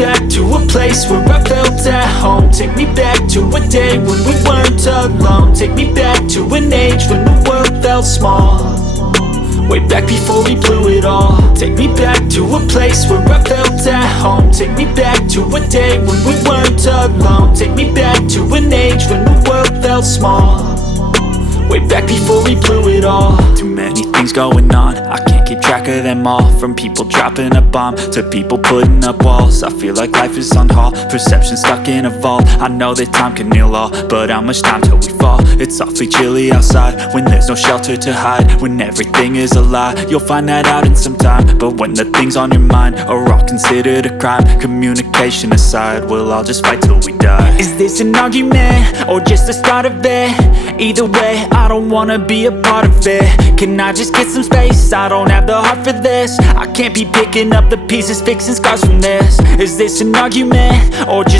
back to a place where I felt at home. Take me back to a day when we weren't alone. Take me back to an age when the world felt small, way back before we blew it all. Take me back to a place where I felt at home. Take me back to a day when we weren't alone. Take me back to an age when the world felt small, way back before we blew it all. Too many things going on, I can't keep track of them all. From people dropping a bomb to people putting up walls. I feel like life is on hold, perception stuck in a vault. I know that time can heal all, but how much time till we fall? It's awfully chilly outside when there's no shelter to hide. When everything is a lie, you'll find that out in some time. But when the things on your mind are all considered a crime, communication aside, we'll all just fight till we die. Is this an argument or just the start of it? Either way, I don't wanna be a part of it. Can I just get some space? I don't have the heart for this. I can't be picking up the pieces, fixing scars from this. Is this an argument or just